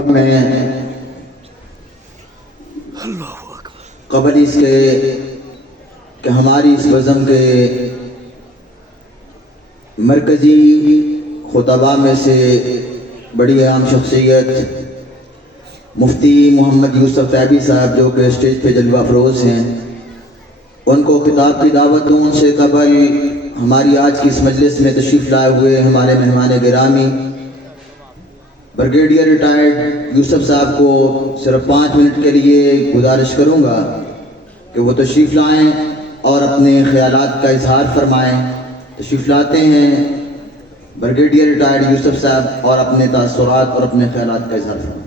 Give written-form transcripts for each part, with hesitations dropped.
اب میں قبل اس کے کہ ہماری اس بزم کے مرکزی خطباء میں سے بڑی اہم شخصیت مفتی محمد یوسف طیبی صاحب جو کہ اسٹیج پہ جلوہ افروز ہیں، ان کو خطاب کی دعوت دوں۔ ان سے قبل ہماری آج کی اس مجلس میں تشریف لائے ہوئے ہمارے مہمان گرامی بریگیڈیئر ریٹائرڈ یوسف صاحب کو صرف 5 منٹ کے لیے گزارش کروں گا کہ وہ تشریف لائیں اور اپنے خیالات کا اظہار فرمائیں۔ تشریف لاتے ہیں بریگیڈیئر ریٹائرڈ یوسف صاحب اور اپنے تاثرات اور اپنے خیالات کا اظہار فرمائیں۔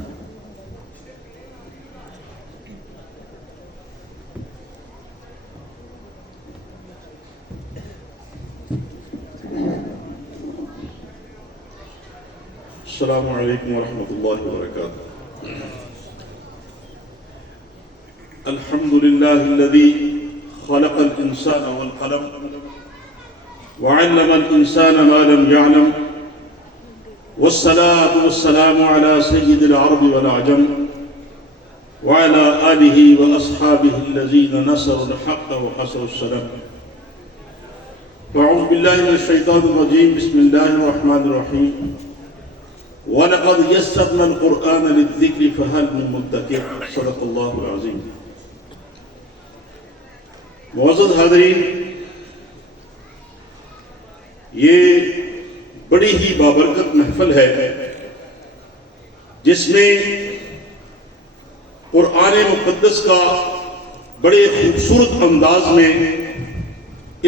السلام علیکم ورحمۃ اللہ وبرکاتہ۔ الحمد للہ الذی خلق الانسان والقلم وعلم الانسان ما لم يعلم والصلاة والسلام على سید العرب والعجم وعلى آلہ واصحابہ الذین نصروا الحق وقصروا السلام۔ اعوذ باللہ من الشیطان الرجیم، بسم اللہ الرحمن الرحیم۔ وَلَقَدْ يَسَّرْنَا الْقُرْآنَ لِلذِّكْرِ فَهَلْ مِن مُدَّكِرٍ۔ صدق اللہ العظیم۔ معزز حاضرین، یہ بڑی ہی بابرکت محفل ہے جس میں قرآن مقدس کا بڑے خوبصورت انداز میں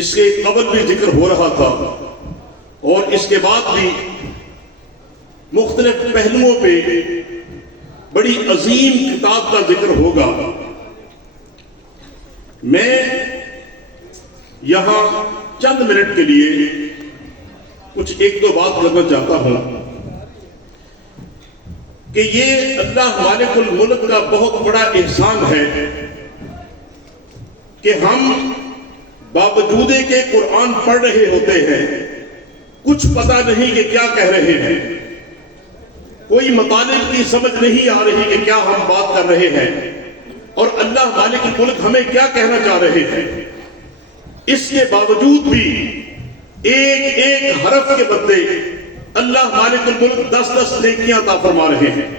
اس کے قبل بھی ذکر ہو رہا تھا اور اس کے بعد بھی مختلف پہلوؤں پہ بڑی عظیم کتاب کا ذکر ہوگا۔ میں یہاں چند منٹ کے لیے کچھ ایک دو بات کرنا چاہتا ہوں کہ یہ اللہ مالک الملک کا بہت بڑا احسان ہے کہ ہم باوجود کہ قرآن پڑھ رہے ہوتے ہیں کچھ پتہ نہیں کہ کیا کہہ رہے ہیں، کوئی مطالب کی سمجھ نہیں آ رہی کہ کیا ہم بات کر رہے ہیں اور اللہ مالک الملک ہمیں کیا کہنا چاہ رہے ہیں۔ اس کے باوجود بھی ایک ایک حرف کے بدلے اللہ مالک الملک 10 نیکیاں عطا فرما رہے ہیں،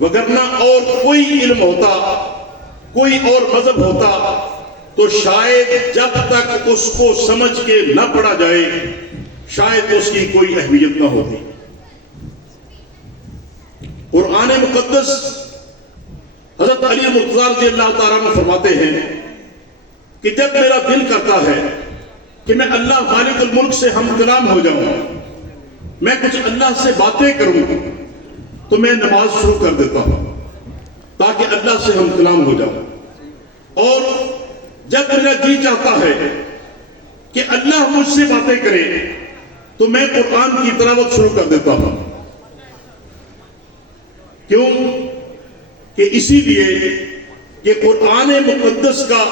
وگرنہ اور کوئی علم ہوتا، کوئی اور مذہب ہوتا تو شاید جب تک اس کو سمجھ کے نہ پڑھا جائے شاید اس کی کوئی اہمیت نہ ہوتی۔ قرآن مقدس حضرت علی مرتضیٰ رضی اللہ تعالیٰ عنہ فرماتے ہیں کہ جب میرا دل کرتا ہے کہ میں اللہ مالک الملک سے ہم کلام ہو جاؤں، میں کچھ اللہ سے باتیں کروں، تو میں نماز شروع کر دیتا ہوں تاکہ اللہ سے ہم کلام ہو جاؤں۔ اور جب میرا جی چاہتا ہے کہ اللہ مجھ سے باتیں کرے تو میں قرآن کی تلاوت شروع کر دیتا ہوں۔ کیوں؟ کہ اسی لیے کہ قرآن مقدس کا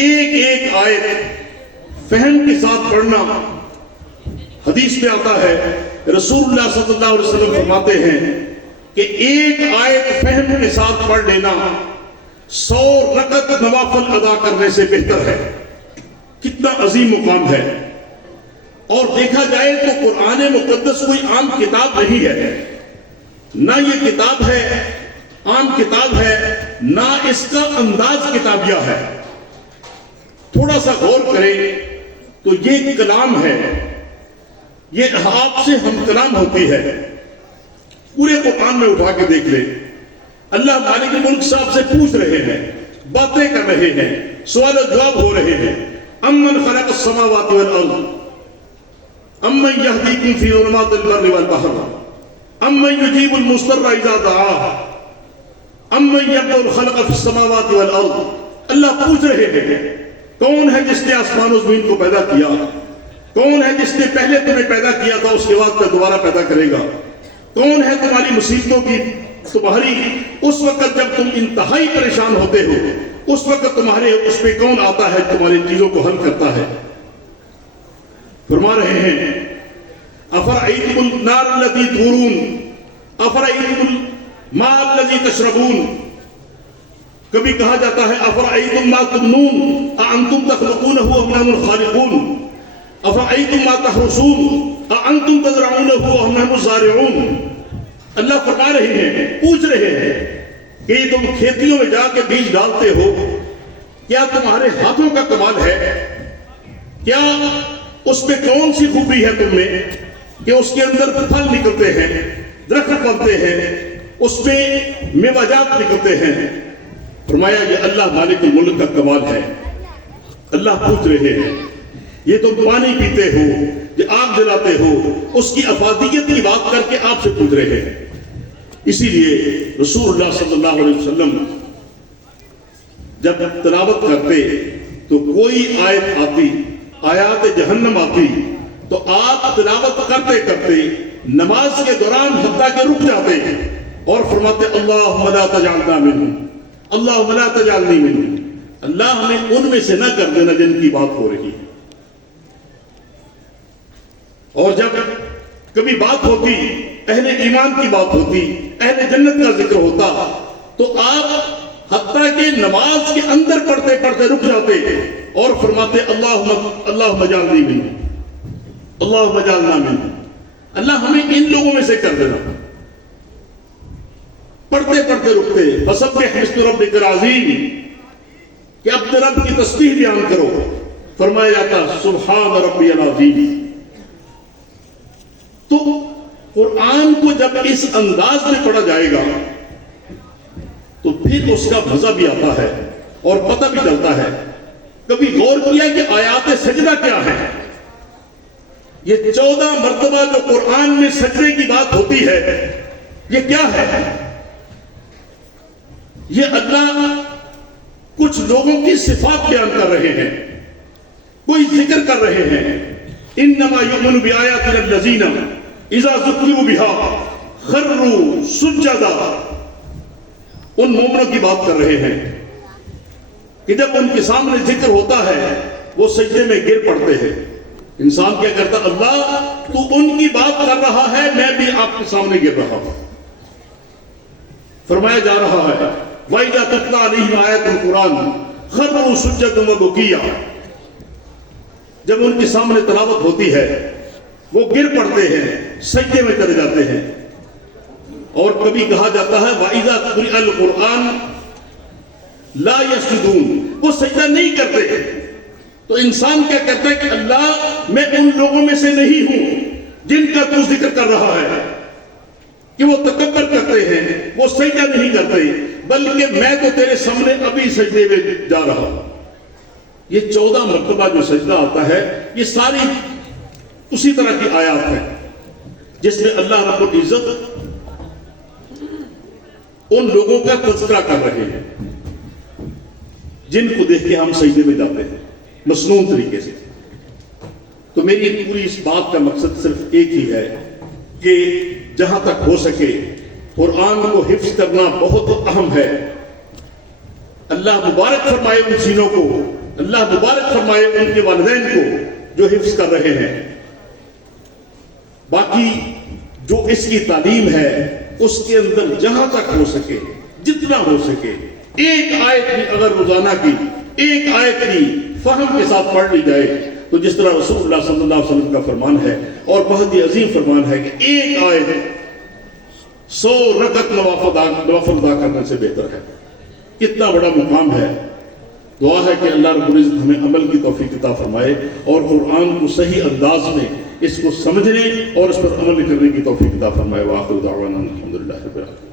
ایک ایک آیت فہم کے ساتھ پڑھنا، حدیث میں آتا ہے رسول اللہ صلی اللہ علیہ وسلم فرماتے ہیں کہ ایک آیت فہم کے ساتھ پڑھ لینا 100 رکعت نوافل ادا کرنے سے بہتر ہے۔ کتنا عظیم مقام ہے۔ اور دیکھا جائے تو قرآن مقدس کوئی عام کتاب نہیں ہے، نہ یہ کتاب ہے عام کتاب ہے، نہ اس کا انداز کتابیہ ہے۔ تھوڑا سا غور کریں تو یہ کلام ہے، یہ آپ سے ہم کلام ہوتی ہے۔ پورے قرآن میں اٹھا کے دیکھ لیں، اللہ مالک الملک صاحب سے پوچھ رہے ہیں، باتیں کر رہے ہیں، سوال و جواب ہو رہے ہیں۔ امن خلق السماوات والارض امن یہدیکم فی ظلمات البر والبحر امن یجیب المضطر اذا دعاہ امن یبدأ الخلق فی السماوات والارض۔ اللہ پوچھ رہے ہیں کون ہے جس نے آسمان و زمین کو پیدا کیا، کون ہے جس نے پہلے تمہیں پیدا کیا تھا اس کے بعد پھر دوبارہ پیدا کرے گا، کون ہے تمہاری مصیبتوں کی تمہاری اس وقت جب تم انتہائی پریشان ہوتے ہو اس وقت تمہارے اس پہ کون آتا ہے تمہاری چیزوں کو حل کرتا ہے۔ فرما رہے ہیں افرأیتم النار التی تورون افرأیتم الماء الذی تشربون، کبھی کہا جاتا ہے افرأیتم ما تمنون اانتم تخلقونہ ام نحن الخالقون، افرأیتم ما تحرثون اانتم تزرعونہ ام نحن الزارعون۔ اللہ فرما رہے ہیں، پوچھ رہے ہیں کہ تم کھیتیوں میں جا کے بیج ڈالتے ہو، کیا تمہارے ہاتھوں کا کمال ہے؟ کیا اس میں کون سی خوبی ہے تم میں کہ اس کے اندر پھل نکلتے ہیں، درخت بنتے ہیں، اس میں میوہ جات نکلتے ہیں؟ فرمایا یہ اللہ مالک الملک کا کمال ہے۔ اللہ پوچھ رہے ہیں، یہ تم پانی پیتے ہو، یہ آگ جلاتے ہو، اس کی افادیت کی بات کر کے آپ سے پوچھ رہے ہیں۔ اسی لیے رسول اللہ صلی اللہ علیہ وسلم جب تلاوت کرتے تو کوئی آیت آتی، آیات جہنم آتی، تو آپ تلاوت کرتے کرتے نماز کے دوران حتیٰ کہ رک جاتے اور فرماتے اللہم لا تجعلنا منہم، اللہم لا تجعلنی منہم، اللہ ہمیں ان میں سے نہ کر دینا جن کی بات ہو رہی ہے۔ اور جب کبھی بات ہوتی، اہل ایمان کی بات ہوتی، اہل جنت کا ذکر ہوتا، تو آپ حتیٰ کہ نماز کے اندر پڑھتے پڑھتے رک جاتے اور فرماتے اللہم اجعلنی منہم، اللہم اجعلنا منہم، اللہ ہمیں ان لوگوں میں سے کر دینا۔ پڑھتے پڑھتے رکتے، فسبح باسم ربک العظیم، کہ اپنے رب کی تسبیح بیان کرو، فرمایا جاتا سبحان ربی العظیم۔ تو قرآن کو جب اس انداز میں پڑھا جائے گا تو پھر اس کا مزہ بھی آتا ہے اور پتہ بھی چلتا ہے۔ کبھی غور کیا کہ آیات سجدہ کیا ہے؟ یہ 14 مرتبہ جو قرآن میں سجدے کی بات ہوتی ہے، یہ کیا ہے؟ یہ اللہ کچھ لوگوں کی صفات بیان کر رہے ہیں، کوئی ذکر کر رہے ہیں۔ انما یؤمن بآیاتنا الذین اذا ذکروا بها خروا سجدا، ان مومنوں کی بات کر رہے ہیں کہ جب ان کے سامنے ذکر ہوتا ہے وہ سجدے میں گر پڑتے ہیں۔ انسان کیا کرتا؟ اللہ تو ان کی بات کر رہا ہے، میں بھی آپ کے سامنے گر رہا ہوں۔ فرمایا جا رہا ہے وَإِذَا تُتْلَىٰ عَلَيْهِمْ آیَاتُ الْقُرْآنِ خَرُّوا سُجَّدًا وَبُكِيًّا، جب ان کے سامنے تلاوت ہوتی ہے وہ گر پڑتے ہیں، سجدے میں چلے جاتے ہیں۔ اور کبھی کہا جاتا ہے وَإِذَا قُرِئَ الْقُرْآنُ لَا يَسْجُدُونَ، وہ سجدہ نہیں کرتے۔ تو انسان کیا کہتا ہے کہ اللہ میں ان لوگوں میں سے نہیں ہوں جن کا تو ذکر کر رہا ہے کہ وہ تکبر کرتے ہیں، وہ سجدہ نہیں کرتے، بلکہ میں تو تیرے سامنے ابھی سجدے میں جا رہا ہوں۔ یہ 14 مرتبہ جو سجدہ آتا ہے، یہ ساری اسی طرح کی آیات ہیں جس میں اللہ رب العزت ان لوگوں کا تذکرہ کر رہے ہیں جن کو دیکھ کے ہم سجدے میں جاتے ہیں مسنون طریقے سے۔ تو میری پوری اس بات کا مقصد صرف ایک ہی ہے کہ جہاں تک ہو سکے قرآن کو حفظ کرنا بہت اہم ہے۔ اللہ مبارک فرمائے ان سینوں کو، اللہ مبارک فرمائے ان کے والدین کو جو حفظ کر رہے ہیں۔ باقی جو اس کی تعلیم ہے اس کے اندر جہاں تک ہو سکے، جتنا ہو سکے، ایک آیت بھی اگر روزانہ کی ایک آیت بھی فہم کے ساتھ پڑھ لی جائے تو جس طرح رسول اللہ صلی اللہ علیہ وسلم کا فرمان ہے اور بہت ہی عظیم فرمان ہے کہ ایک آیت 100 رکعت نوافل ادا کرنے سے بہتر ہے۔ کتنا بڑا مقام ہے۔ دعا ہے کہ اللہ رب العزت ہمیں عمل کی توفیق عطا فرمائے اور قرآن کو صحیح انداز میں اس کو سمجھنے اور اس پر عمل کرنے کی توفیق عطا فرمائے۔ وآخر دعوانا الحمدللہ رب العالمین۔